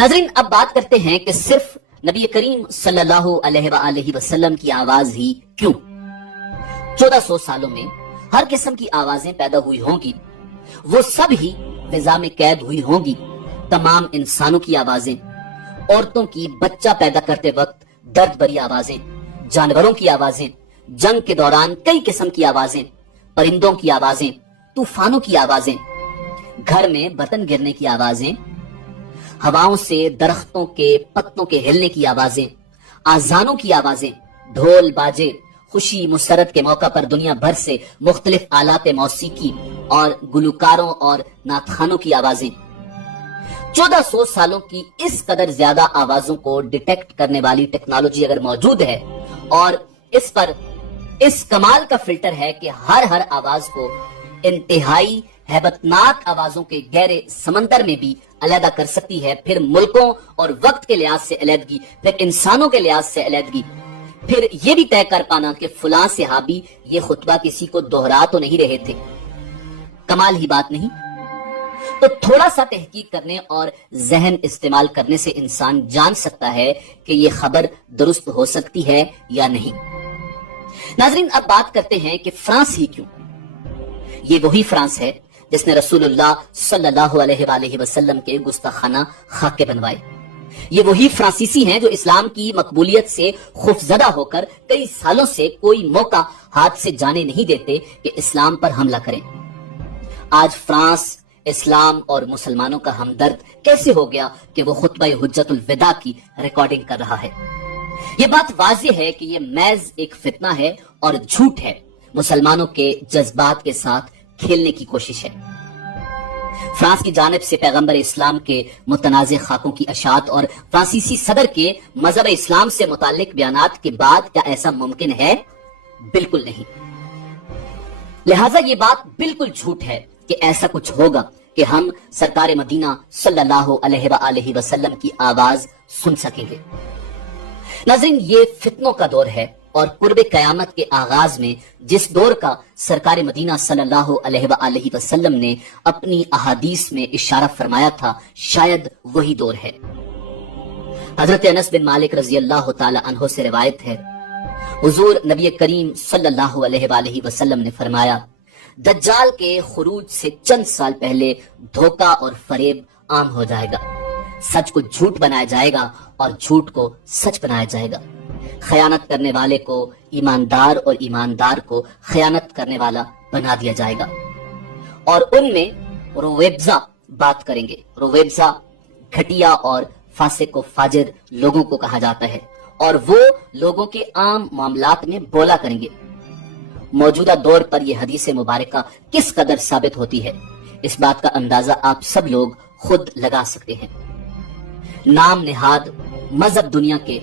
नाज़रीन, अब बात करते हैं कि सिर्फ नबी करीम सल्लल्लाहु अलैहि वसल्लम की आवाज ही क्यों? 1400 सालों में हर किस्म की आवाजें पैदा हुई होंगी, वो सब ही फिजा में कैद हुई होंगी। तमाम इंसानों की आवाजें, औरतों की बच्चा पैदा करते वक्त दर्द भरी आवाजें, जानवरों की आवाजें, जंग के दौरान कई किस्म की आवाजें, परिंदों की आवाजें, तूफानों की आवाजें, घर में बर्तन गिरने की आवाजें, हवाओं से दरख्तों के पत्तों के हिलने की आवाजें, आजानों की आवाजें, ढोल बाजे, खुशी मुसरत के मौका पर दुनिया भर से मुख्तलिफ आलात मौसीकी और गुलकारों और नातखानों की आवाजें। 1400 सालों की इस कदर ज्यादा आवाजों को डिटेक्ट करने वाली टेक्नोलॉजी अगर मौजूद है और इस पर इस कमाल का फिल्टर है कि हर आवाज को इंतहाई हैबतनाक आवाजों के गहरे समंदर में भी अलहदा कर सकती है, फिर मुल्कों और वक्त के लिहाज से अलहदगी, फिर इंसानों के लिहाज से अलहदगी, फिर ये भी तय कर पाना कि फलां सहाबी ये खुतबा किसी को दोहरा तो नहीं रहे थे। कमाल ही बात नहीं? तो थोड़ा सा तहकीक करने और जहन इस्तेमाल करने से इंसान जान सकता है कि ये खबर दुरुस्त हो सकती है या नहीं। नाज़रीन, अब बात करते हैं कि फ्रांस ही क्यों? ये वही फ्रांस है जिसने रसूलुल्लाह सल्लल्लाहु अलैहि वसल्लम के गुस्ताखाना खाके बनवाए। ये वही फ्रांसीसी हैं जो इस्लाम की मकबूलियत से खौफजदा होकर कई सालों से कोई मौका हाथ से जाने नहीं देते कि इस्लाम पर हमला करें। आज फ्रांस इस्लाम और मुसलमानों का हमदर्द कैसे हो गया कि वो खुतबा हुज्जतुल विदा की रिकॉर्डिंग कर रहा है। ये बात वाज़ेह है कि ये महज एक फितना है और झूठ है, मुसलमानों के जज्बात के साथ खेलने की कोशिश है। फ्रांस की जानिब से पैगंबर इस्लाम के मुतनाज़े खाकों की अशात और फ्रांसीसी सदर के मजहब इस्लाम से मुताल्लिक बयानात के बाद क्या ऐसा मुमकिन है? बिल्कुल नहीं। लिहाजा ये बात बिल्कुल झूठ है कि ऐसा कुछ होगा कि हम सरकार मदीना सल्लल्लाहु अलैहि वसल्लम की आवाज सुन सकेंगे। नाज़रीन, ये फितनों का दौर है और कुर्बे कयामत के आगाज में जिस दौर का सरकार मदीना सल्लल्लाहु अलैहि वसल्लम ने अपनी अहादीस में इशारा फरमाया था, शायद वही दौर है। हजरत अनस बिन मालिक रजी अल्लाह तआला अन्हु से रिवायत है, हुजूर नबी करीम सल्लल्लाहु अलैहि वसल्लम ने फरमाया, दज्जाल के खुरूज से चंद साल पहले धोखा और फरेब आम हो जाएगा, सच को झूठ बनाया जाएगा और झूठ को सच बनाया जाएगा, खयानत करने वाले को ईमानदार और ईमानदार को खयानत करने वाला बना दिया जाएगा और उनमें रोवेब्जा बात करेंगे। रोवेब्जा घटिया और फासिक व फाजिर लोगों को कहा जाता है और वो लोगों के आम मामलात में बोला करेंगे। मौजूदा दौर पर यह हदीस मुबारका किस कदर साबित होती है, इस बात का अंदाजा आप सब लोग खुद लगा सकते हैं। नाम निहाद मजहब दुनिया के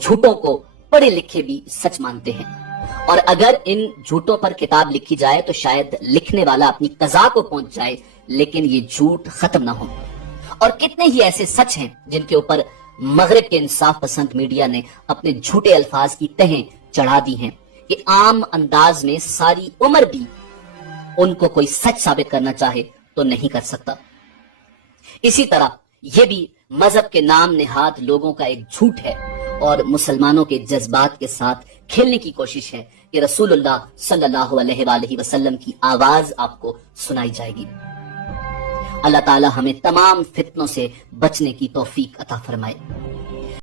झूठों को पढ़े लिखे भी सच मानते हैं और अगर इन झूठों पर किताब लिखी जाए तो शायद लिखने वाला अपनी कज़ा को पहुंच जाए, लेकिन ये झूठ खत्म ना हो। और कितने ही ऐसे सच हैं जिनके ऊपर मगरिब के इंसाफ पसंद मीडिया ने अपने झूठे अल्फाज की तहें चढ़ा दी हैं कि आम अंदाज में सारी उम्र भी उनको कोई सच साबित करना चाहे तो नहीं कर सकता। इसी तरह यह भी मजहब के नाम निहाद लोगों का एक झूठ है और मुसलमानों के जज्बात के साथ खेलने की कोशिश है कि रसूलुल्लाह सल्लल्लाहु अलैहि वसल्लम की आवाज आपको सुनाई जाएगी। अल्लाह ताला हमें तमाम फितनों से बचने की तौफीक अता फरमाए।